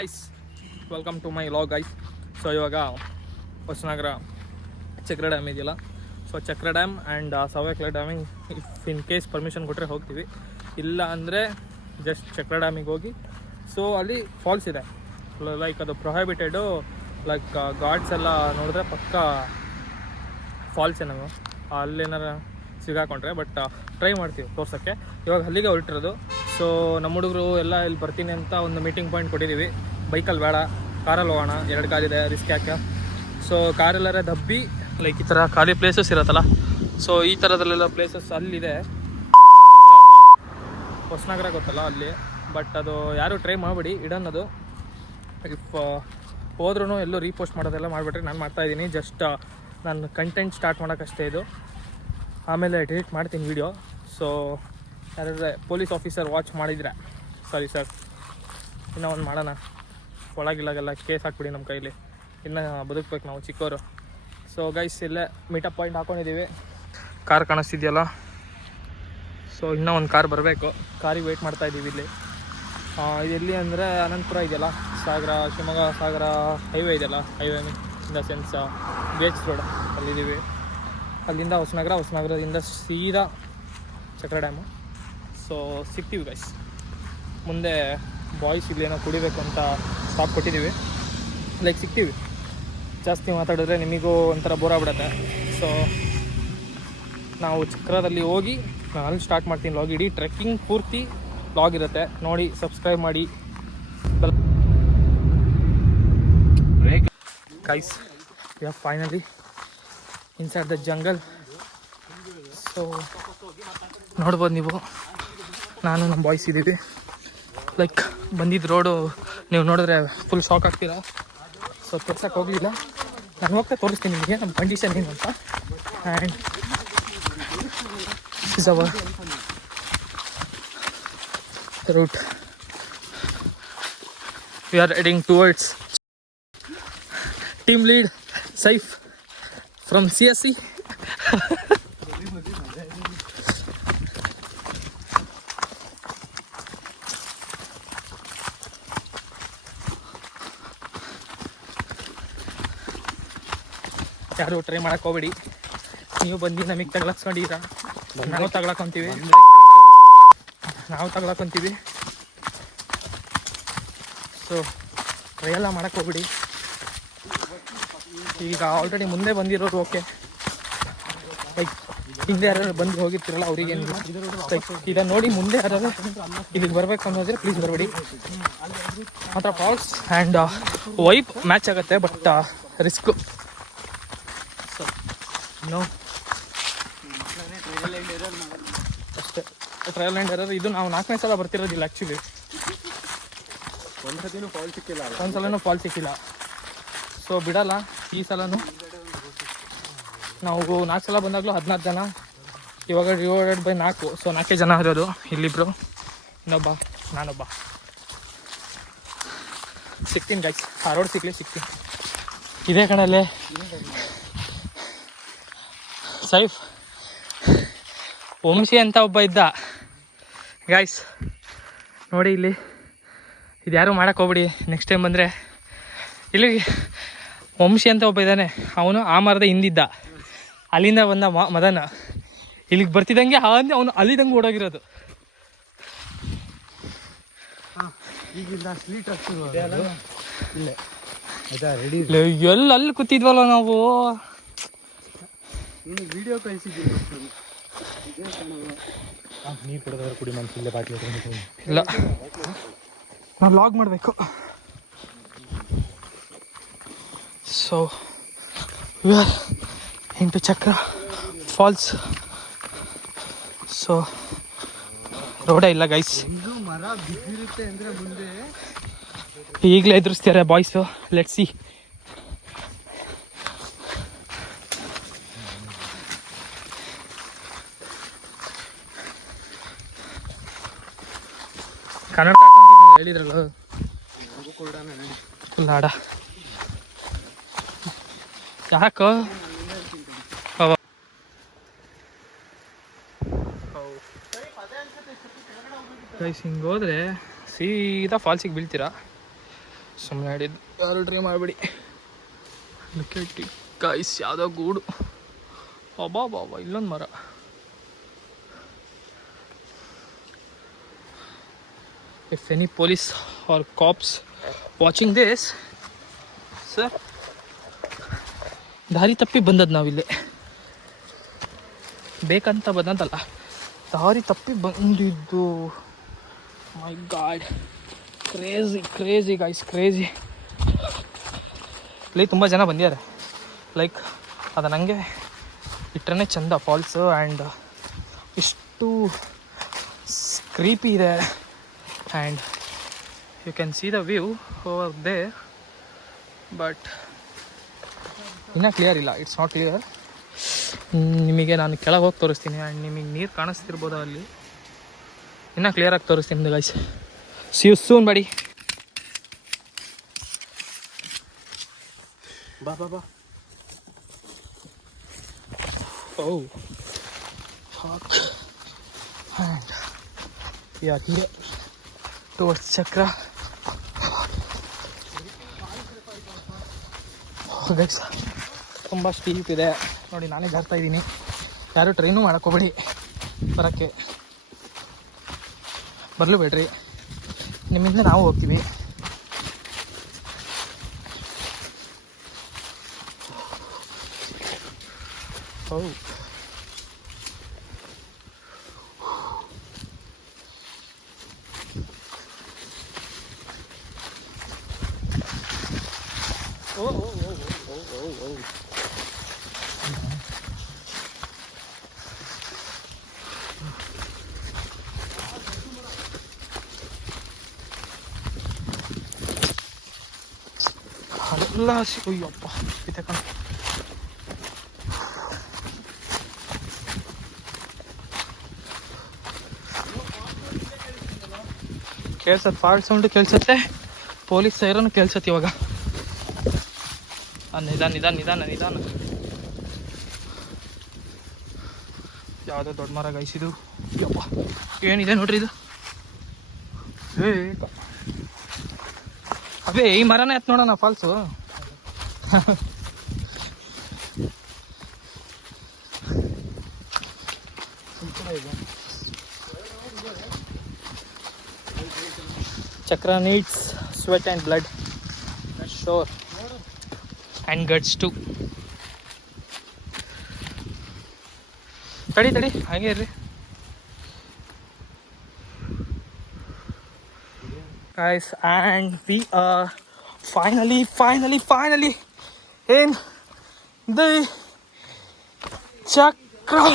Guys, welcome to my vlog guys. So ಇವಾಗ Hosanagara Chakra dam ಇದೆಯಲ್ಲ, so Chakra dam and Savehaklu ಡ್ಯಾಮಿಗೆ if in case permission ಕೊಟ್ಟರೆ ಹೋಗ್ತೀವಿ, ಇಲ್ಲ ಅಂದರೆ ಜಸ್ಟ್ ಚಕ್ರ ಡ್ಯಾಮಿಗೆ ಹೋಗಿ. ಸೊ ಅಲ್ಲಿ ಫಾಲ್ಸ್ ಇದೆ, ಲೈಕ್ ಅದು ಪ್ರೊಹೈಬಿಟೆಡು, ಲೈಕ್ ಗಾಡ್ಸ್ ಎಲ್ಲ ನೋಡಿದ್ರೆ ಪಕ್ಕ ಫಾಲ್ಸ್ ನಾವು ಅಲ್ಲೇನಾರ ಸಿಗಾಕೊಂಡ್ರೆ, ಬಟ್ ಟ್ರೈ ಮಾಡ್ತೀವಿ ತೋರ್ಸೋಕ್ಕೆ. ಇವಾಗ ಅಲ್ಲಿಗೆ ಹೊರಟಿರೋದು. ಸೊ ನಮ್ಮ ಹುಡುಗರು ಎಲ್ಲ ಇಲ್ಲಿ ಬರ್ತೀನಿ ಅಂತ ಒಂದು ಮೀಟಿಂಗ್ ಪಾಯಿಂಟ್ ಕೊಟ್ಟಿದ್ದೀವಿ. ಬೈಕಲ್ಲಿ ಬೇಡ, ಕಾರಲ್ಲಿ ಹೋಗೋಣ, 2 ಕಾರಿದೆ, ರಿಸ್ಕ್ ಯಾಕೆ. ಸೊ ಕಾರೆಲ್ಲರೇ ದಬ್ಬಿ ಲೈಕ್ ಈ ಥರ ಖಾಲಿ ಪ್ಲೇಸಸ್ ಇರುತ್ತಲ್ಲ, ಸೊ ಈ ಥರದಲ್ಲೆಲ್ಲ ಪ್ಲೇಸಸ್ ಅಲ್ಲಿದೆ. ಹೊಸನಗರ ಗೊತ್ತಲ್ಲ ಅಲ್ಲಿ, ಬಟ್ ಅದು ಯಾರು ಟ್ರೈ ಮಾಡಬೇಡಿ, ಇಡನ್ ಅದು. ಇಫ್ ಹೋದ್ರೂ ಎಲ್ಲೂ ರೀಪೋಸ್ಟ್ ಮಾಡೋದೆಲ್ಲ ಮಾಡಿಬಿಟ್ರೆ ನಾನು ಮಾಡ್ತಾಯಿದ್ದೀನಿ. ಜಸ್ಟ್ ನಾನು ಕಂಟೆಂಟ್ ಸ್ಟಾರ್ಟ್ ಮಾಡೋಕ್ಕಷ್ಟೇ ಇದು, ಆಮೇಲೆ ಡಿಲೀಟ್ ಮಾಡ್ತೀನಿ ವೀಡಿಯೋ. ಸೊ ಯಾರಾದ್ರೆ ಪೊಲೀಸ್ ಆಫೀಸರ್ ವಾಚ್ ಮಾಡಿದರೆ ಸಾರಿ ಸರ್, ಇನ್ನೂ ಒಂದು ಮಾಡೋಣ, ಒಳಗಿಲ್ಲಾಗೆಲ್ಲ ಕೇಸ್ ಹಾಕ್ಬಿಡಿ ನಮ್ಮ ಕೈಲಿ, ಇನ್ನೂ ಬದುಕಬೇಕು ನಾವು ಚಿಕ್ಕವರು. ಸೊ ಗೈಸ್, ಇಲ್ಲೇ ಮೀಟಪ್ ಪಾಯಿಂಟ್ ಹಾಕ್ಕೊಂಡಿದ್ದೀವಿ. ಕಾರ್ ಕಾಣಿಸ್ತಿದೆಯಲ್ಲ, ಸೊ ಇನ್ನೂ ಒಂದು ಕಾರ್ ಬರಬೇಕು, ಕಾರಿಗೆ ವೆಯ್ಟ್ ಮಾಡ್ತಾಯಿದ್ದೀವಿ ಇಲ್ಲಿ. ಇದೆಲ್ಲಿ ಅಂದರೆ ಅನಂತಪುರ ಇದೆಯಲ್ಲ, ಸಾಗರ ಶಿವಮೊಗ್ಗ ಸಾಗರ ಹೈವೇ ಇದೆಯಲ್ಲ, highway in the sense gates road, ಅಲ್ಲಿದ್ದೀವಿ. ಅಲ್ಲಿಂದ ಹೊಸನಗರದಿಂದ ಸೀದಾ ಚಕ್ರ ಡ್ಯಾಮು. ಸೊ ಸಿಗ್ತೀವಿ ಗೈಸ್ ಮುಂದೆ. ಬಾಯ್ಸ್ ಇಲ್ಲೇನೋ ಕುಡಿಬೇಕು ಅಂತ ಸ್ಟಾಪ್ ಕೊಟ್ಟಿದ್ದೀವಿ, ಲೈಕ್ ಸಿಗ್ತೀವಿ. ಜಾಸ್ತಿ ಮಾತಾಡಿದ್ರೆ ನಿಮಗೂ ಒಂಥರ ಬೋರ್ ಆಗ್ಬಿಡುತ್ತೆ. ಸೊ ನಾವು ಚಕ್ರದಲ್ಲಿ ಹೋಗಿ ನಾನು ಅಲ್ಲಿ ಸ್ಟಾರ್ಟ್ ಮಾಡ್ತೀನಿ ಲಾಗ್. ಇಡೀ ಟ್ರೆಕ್ಕಿಂಗ್ ಪೂರ್ತಿ ಲಾಗ್ ಇರುತ್ತೆ, ನೋಡಿ, ಸಬ್ಸ್ಕ್ರೈಬ್ ಮಾಡಿ. Guys, we are finally inside the jungle. So ನೋಡ್ಬೋದು ನೀವು, ನಾನು ನಮ್ಮ ಬಾಯ್ಸ್ ಇದ್ದೀವಿ. ಲೈಕ್ ಬಂದಿದ್ದು ರೋಡು ನೀವು ನೋಡಿದ್ರೆ ಫುಲ್ ಶಾಕ್ ಆಗ್ತೀರಾ. ಸೊ ತೋರ್ಸಕ್ಕೆ ಹೋಗಲಿಲ್ಲ, ನಾನು ಹೋಗ್ತಾ ತೋರಿಸ್ತೀನಿ ನಿಮಗೆ ನಮ್ಮ ಕಂಡೀಷನ್ ಏನು ಅಂತ. And is our route. We are heading towards team lead Saif from CSC. ಯಾರು ಟ್ರೈ ಮಾಡಕ್ಕೆ ಹೋಗ್ಬೇಡಿ, ನೀವು ಬಂದು ನಮಗೆ ತಗ್ಲಾಕ್ಸ್ಕೊಂಡಿರ, ನಾವು ತಗ್ಲಾಕೊಂತೀವಿ. ಸೊ ಟ್ರೈ ಎಲ್ಲ ಮಾಡಕ್ಕೆ ಹೋಗ್ಬಿಡಿ. ಈಗ ಆಲ್ರೆಡಿ ಮುಂದೆ ಬಂದಿರೋರು ಓಕೆ, ಲೈಕ್ ಹಿಂದೆ ಯಾರು ಬಂದು ಹೋಗಿರ್ತಿರಲ್ಲ ಅವ್ರಿಗೇನಿಲ್ಲ. ಲೈಕ್ ಇದನ್ನು ನೋಡಿ ಮುಂದೆ ಯಾರು ಇಲ್ಲಿಗೆ ಬರಬೇಕು ಅನ್ನೋದ್ರೆ ಪ್ಲೀಸ್ ಬರಬೇಡಿ. ಮಾತ್ರ ಫಾಲ್ಸ್ ಆ್ಯಂಡ್ ವೈಬ್ ಮ್ಯಾಚ್ ಆಗುತ್ತೆ, ಬಟ್ ರಿಸ್ಕು. ಸೊ ನೋ ಅಷ್ಟೇ, ಟ್ರಯಲ್ ಆ್ಯಂಡ್ ಎರರ್. ಇದು ನಾವು 4ನೇ ಸಲ ಬರ್ತಿರೋದಿಲ್ಲ ಆ್ಯಕ್ಚುಲಿ, ಒಂದ್ಸಲನೂ ಫಾಲ್ ಸಿಕ್ಕಿಲ್ಲ. ಸೊ ಬಿಡಲ್ಲ ಈ ಸಲನೂ. ನಾವು 4 ಸಲ ಬಂದಾಗಲೂ 14 ಜನ, ಇವಾಗ ಡಿವೈಡೆಡ್ ಬೈ 4, ಸೊ 4 ಜನ ಇರೋದು. ಇಲ್ಲಿಬ್ರು, ಇನ್ನೊಬ್ಬ, ನಾನೊಬ್ಬ. ಸಿಗ್ತೀನಿ ಗೈಸ್, ಆ ರೋಡ್ ಸಿಗ್ತೀನಿ. ಇದೇ ಕಣಲ್ಲೇ ಸೈಫ್ ವಂಶಿ ಅಂತ ಒಬ್ಬ ಇದ್ದ ಗೈಸ್, ನೋಡಿ ಇಲ್ಲಿ. ಇದು ಯಾರು ಮಾಡೋಕ್ಕೆ ಹೋಗ್ಬಿಡಿ, ನೆಕ್ಸ್ಟ್ ಟೈಮ್ ಬಂದರೆ. ಇಲ್ಲಿ ವಂಶಿ ಅಂತ ಒಬ್ಬ ಇದ್ದಾನೆ, ಅವನು ಆ ಮರದ ಹಿಂದಿದ್ದ, ಅಲ್ಲಿಂದ ಬಂದ ಮದನ. ಇಲ್ಲಿಗೆ ಬರ್ತಿದ್ದಂಗೆ ಅಂದೆ ಅವನು ಅಲ್ಲಿದ್ದಂಗೆ ಓಡೋಗಿರೋದು. ಎಲ್ಲ ಅಲ್ಲಿ ಕೂತಿದ್ವಲ್ಲ ನಾವು. ವಿಡಿಯೋ ಕಳಿಸಿದ್ದೀವಿ, ನೀರು ಕೊಡೋದಾದ್ರೆ ಕುಡಿ, ಮನಸ್ಸಿಲ್ಲ ಬಾಟ್ಲಿ ಇಲ್ಲ, ನಾವು ಲಾಗ್ ಮಾಡಬೇಕು. So we are into Chakra falls. So ರೋಡೇ ಇಲ್ಲ ಗೈಸ್, ಮರ ಬಿದ್ದಿರುತ್ತೆ ಅಂದರೆ ಮುಂದೆ ಈಗಲೇ ಎದುರಿಸ್ತಾರೆ ಬಾಯ್ಸು. Let's see. ಕನ್ನಡ ಹೇಳಿದ್ರಲ್ಲ, ಫುಲ್ ಹಾಡ ಯಾಕೋ. ಗೈಸ್ ಹಿಂಗೆ ಹೋದರೆ ಸೀದಾ ಫಾಲ್ಸಿಗೆ ಬೀಳ್ತೀರಾ. ಸುಮ್ಮನೆ ಆಡಿದ್ದು, ಯಾರು ಡ್ರೀಮ್ ಮಾಡಬೇಡಿ. ಲುಕೆಟ್ ಗಾಯ್ಸ್, ಯಾವುದೋ ಗೂಡು. ಬಾಬಾ ಇಲ್ಲೊಂದು ಮರ. If any police or cops watching this, sir, ದಾರಿ ತಪ್ಪಿ ಬಂದದ್ದು ನಾವಿಲ್ಲಿ, ಬೇಕಂತ ಬಂದಲ್ಲ, ದಾರಿ ತಪ್ಪಿ ಬಂದಿದ್ದು. ಮೈ ಗಾಡ್, ಕ್ರೇಜಿ ಗೈಸ್, ಕ್ರೇಜಿ. ಇಲ್ಲಿ ತುಂಬ ಜನ ಬಂದಿದ್ದಾರೆ. ಲೈಕ್ ಅದು ನನಗೆ ಇಟ್ಟರೆ ಚಂದ ಫಾಲ್ಸು, ಆ್ಯಂಡ್ ಇಷ್ಟು ಕ್ರೀಪಿ ಇದೆ. And you can see the view over there, but ಇನ್ನೂ ಕ್ಲಿಯರ್ ಇಲ್ಲ. It's not clear. ನಿಮಗೆ ನಾನು ಕೆಳಗೆ ಹೋಗಿ ತೋರಿಸ್ತೀನಿ, ಆ್ಯಂಡ್ ನಿಮಗೆ ನೀರು ಕಾಣಿಸ್ತಿರ್ಬೋದು ಅಲ್ಲಿ. ಇನ್ನೂ ಕ್ಲಿಯರಾಗಿ ತೋರಿಸ್ತೀನಿ ಗೈಸ್. ಸಿ ಯು ಸೂನ್ ಬಡಿ. ಬಾ ಓ fuck, and we are here towards Chakra. Guys, ತುಂಬ ಸ್ಟೀಪ್ ಇದೆ ನೋಡಿ. ನಾನೇ ಜಾರ್ತಾ ಇದ್ದೀನಿ. ಯಾರು ಟ್ರೈನು ಮಾಡೋಕ್ಕೋಗ್ಬೇಡಿ, ಬರೋಕ್ಕೆ ಬರಲು ಬೇಡ್ರಿ. ನಿಮ್ಮಿಂದ ನಾವು ಹೋಗ್ತೀವಿ. ಓ ಎಲ್ಲ ಅಯ್ಯಪ್ಪ ಇದೆ ಕಣ. ಕೇಳ್ಸತ್ತೆ, ಫಾಲ್ಟ್ ಸೌಂಡು ಕೇಳ್ಸತ್ತೆ, ಪೊಲೀಸ್ ಸೈರನ್ನು ಕೇಳ್ಸತ್ತೆ. ಇವಾಗ ನಿಧಾನ. ಯಾವುದೋ ದೊಡ್ಡ ಮರ ಗೈಸಿದು. ಯಪ್ಪ, ಏನಿದೆ ನೋಡ್ರಿ ಇದು. ಅದೇ ಈ ಮರನೇ ಎತ್ ನೋಡೋಣ falls. Chakra needs sweat and blood, sure, and guts too. ತಡಿ ಹಾಗೆ ಇರ್ರಿ guys, and we are finally in the Chakra,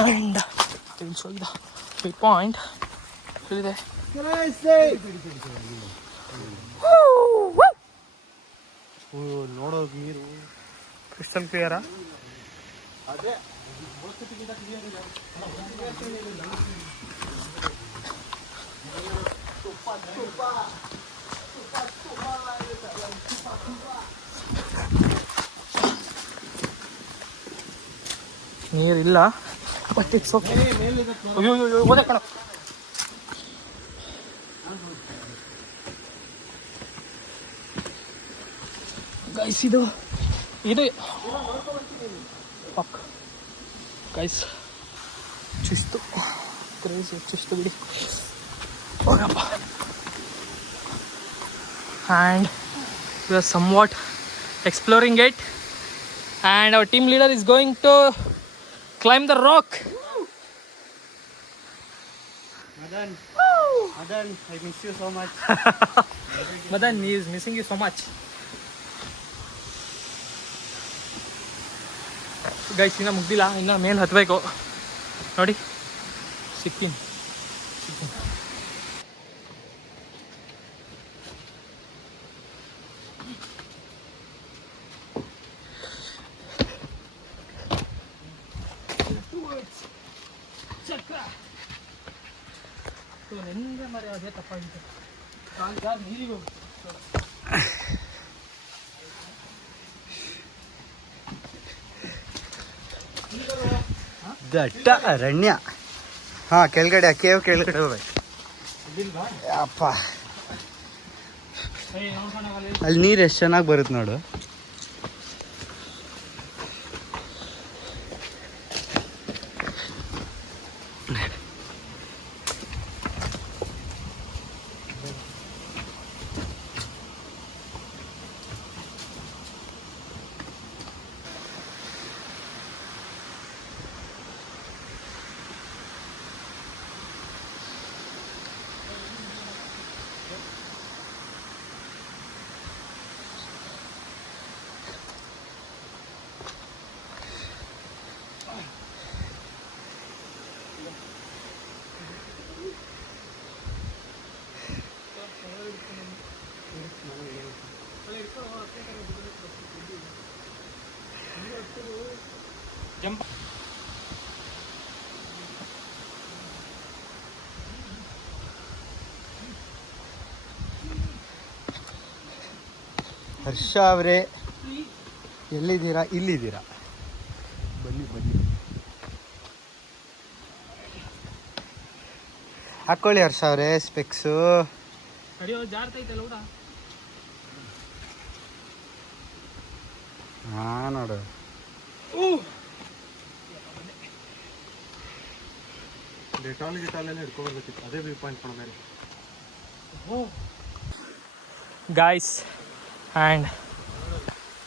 and I will show you the viewpoint. ಇದೆ ನೋಡೋದು ನೀರು ಕ್ರಿಸ್ಟಲ್ ಕ್ಲಿಯರಾ? ಅದೇ ನೀರಿಲ್ಲ, ಬಟ್ ಇಟ್ಸ್ ಓಕೆ. ಅಯ್ಯೋ ಓದ ಕಣ. ಗೈಸ್ ಇದು ಪಾಕ್ ಗೈಸ್, ಚುಸ್ತು ಕ್ರೇಜಿ, ಚುಸ್ತು ಬಿಡಿ ಹೋಗಪ್ಪ. And we are somewhat exploring it, and our team leader is going to climb the rock. Madan, I miss you so much. Madan, he is missing you so much. Guys, ಇನ್ನು ಮುಗ್ದಿಲ್ಲ, ಇನ್ನು ಮೇಲೆ ಹತ್ತಬೇಕು ನೋಡಿ. ಸಿಕ್ಕಿನ್ ನೆಂದ್ರೆ ಮರಿ ಅದೇ ತಪ್ಪಾಗಿದೆ. ನೀರಿಗೂ ದಟ್ಟ ಅರಣ್ಯ. ಹಾಂ, ಕೆಳಗಡೆ ಕೇವ್ ಕೆಳಗಡೆ ಹೋಗ್ಬೇಕು. ಅಪ್ಪ ಅಲ್ಲಿ ನೀರು ಎಷ್ಟು ಚೆನ್ನಾಗಿ ಬರುತ್ತೆ ನೋಡು. ಹರ್ಷ ಅವರೇ ಎಲ್ಲಿದ್ದೀರಾ? ಇಲ್ಲಿದ್ದೀರಾ, ಬನ್ನಿ ಬನ್ನಿ, ಹಾಕ್ಕೊಳ್ಳಿ ಹರ್ಷ ಅವರೇ ಸ್ಪೆಕ್ಸು. ಹಾ ನೋಡು, ಡೆಟಾಲ್ ಗಿಟಾಲೆಲ್ಲ ಹಿಡ್ಕೊಬರ್ಬೇಕಿತ್ತು, ಅದೇ ವ್ಯೂ ಪಾಯಿಂಟ್ ಮೇಲೆ. Guys, and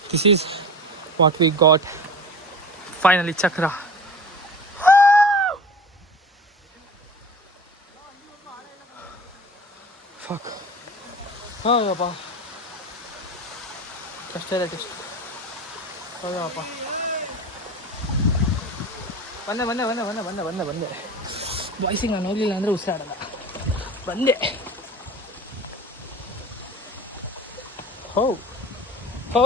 this is what we got. Finally, Chakra. Fuck. Oh, yapa. Just tell it. Oh, yapa. ಬಂದೆ ಬಾಯ್ಸಿಗೆ ನಾನು ಹೋಗ್ಲಿಲ್ಲ ಅಂದರೆ ಉಸಿರಾಡಲ್ಲ. ಬಂದೆ. ಹೋ ಹೋ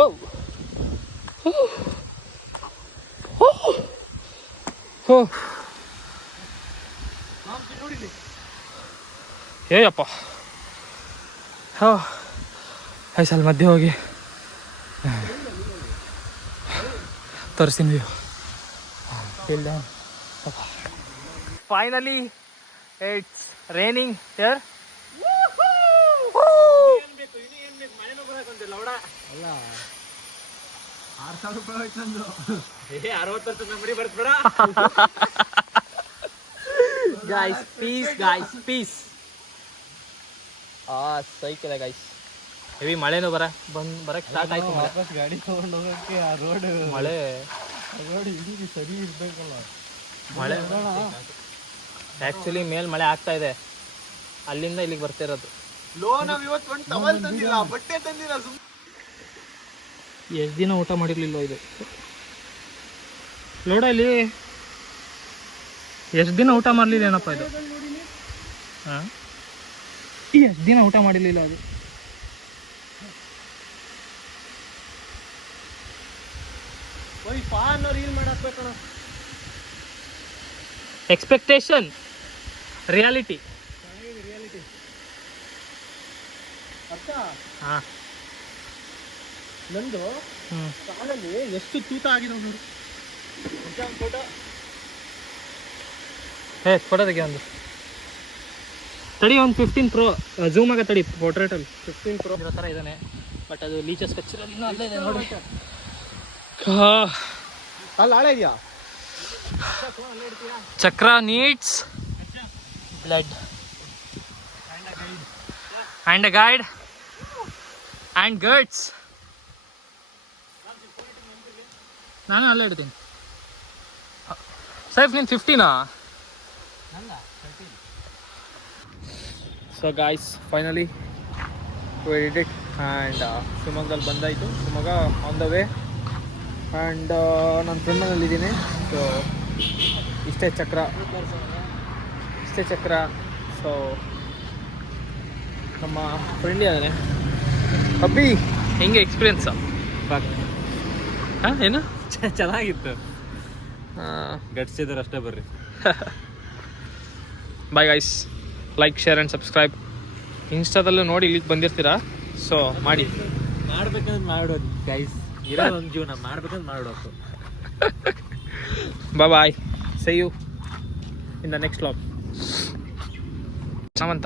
ಹೋ ಏಯಪ್ಪ. ಹೋ ಐಸಲ್ಲಿ ಮಧ್ಯೆ ಹೋಗಿ ತೋರಿಸ್ತೀನಿ view. Finally, it's raining here. Guys, peace, guys, peace. Cycle guys, heavy ಮಳೆನೂ ಬರಕ್ಕೆ ಸ್ಟಾರ್ಟ್ ಆಯ್ತು. ವಾಪಸ್ ಗಾಡಿ ತಗೊಂಡು ಹೋಗೋಕ್ಕೆ ಆ ರೋಡ್ ಮಳೆ ಇಡೀ ಸರಿ ಇರ್ಬೇಕಲ್ಲ. ಮಳೆ ಆ್ಯಕ್ಚುಲಿ ಮೇಲ್ ಮಳೆ ಆಗ್ತಾ ಇದೆ, ಅಲ್ಲಿಂದ ಇಲ್ಲಿಗೆ ಬರ್ತಿರೋದು. ಎಷ್ಟು ದಿನ ಊಟ ಮಾಡಿರ್ಲಿಲ್ಲ ಇದು ಲೋಡ. ಇಲ್ಲಿ ಎಷ್ಟು ದಿನ ಊಟ ಮಾಡಲಿಲ್ಲ ಏನಪ್ಪ ಇದು. ಹಾಂ, ಎಷ್ಟು ದಿನ ಊಟ ಮಾಡಿರಲಿಲ್ಲ ಅದು. ರೀಲ್ ಮಾಡಾಕ್ಬೇಕಣ. Expectation, reality. ಹಾಂ, ನಂದು ಕಾಲಲ್ಲಿ ಎಷ್ಟು ತೂತ ಆಗಿದೆ ನೋಡು. ಫೋಟೋ ಫೋಟೋ ತೆಗಿ ಒಂದು. ತಡಿ ಒಂದು 15 Pro ಝೂಮ್ ಆಗ ತಡಿ. ಪೋರ್ಟ್ರೇಟಲ್ಲಿ 15 Pro ಇರೋ ಥರ ಇದ್ದಾನೆ, ಬಟ್ ಅದು ಲೀಚಸ್ ಕಚ್ಚಿರೋದು ಇನ್ನೂ ಅಲ್ಲೇ ಇದೆ ನೋಡಿ. ಅಲ್ಲಿ ಹಾಳೆ ಇದೆಯಾ? Chakra needs blood and a guide and guards. ನಾನು ಅಲ್ಲೇ ಇಡ್ತೀನಿ. ಸೈಫ್ ನೀನು 15ನಾ? So guys, finally we did it. And ಶಿವಮೊಗ್ಗದಲ್ಲಿ ಬಂದಾಯಿತು. Shivamogga on the way. And ನನ್ನ ಫ್ರೆಂಡ್ ಮನೇಲಿದ್ದೀನಿ. ಸೊ ಇಷ್ಟೇ ಚಕ್ರ. ಸೊ ನಮ್ಮ ಫ್ರೆಂಡ್ ಇದ್ದಾನೆ ಅಬ್ಬಿ. ಹೆಂಗೆ ಎಕ್ಸ್ಪೀರಿಯನ್ಸು? ಹಾಂ, ಏನು ಚೆನ್ನಾಗಿತ್ತು. ಗಟ್ಸಿದ್ರೆ ಅಷ್ಟೇ ಬರ್ರಿ. Bye guys, like, share and subscribe. ಇನ್ಸ್ಟಾದಲ್ಲೂ ನೋಡಿ ಇಲ್ಲಿಗೆ ಬಂದಿರ್ತೀರಾ, ಸೊ ಮಾಡಿ. ಮಾಡ್ಬೇಕಂದ್ರೆ ಮಾಡೋದು ಗೈಸ್, ಇರೋದು ಒಂದು ಜೀವನ, ಮಾಡ್ಬೇಕಂದ್ರೆ ಮಾಡೋದು. ಬಾಯ್, see you in the next vlog. Samantha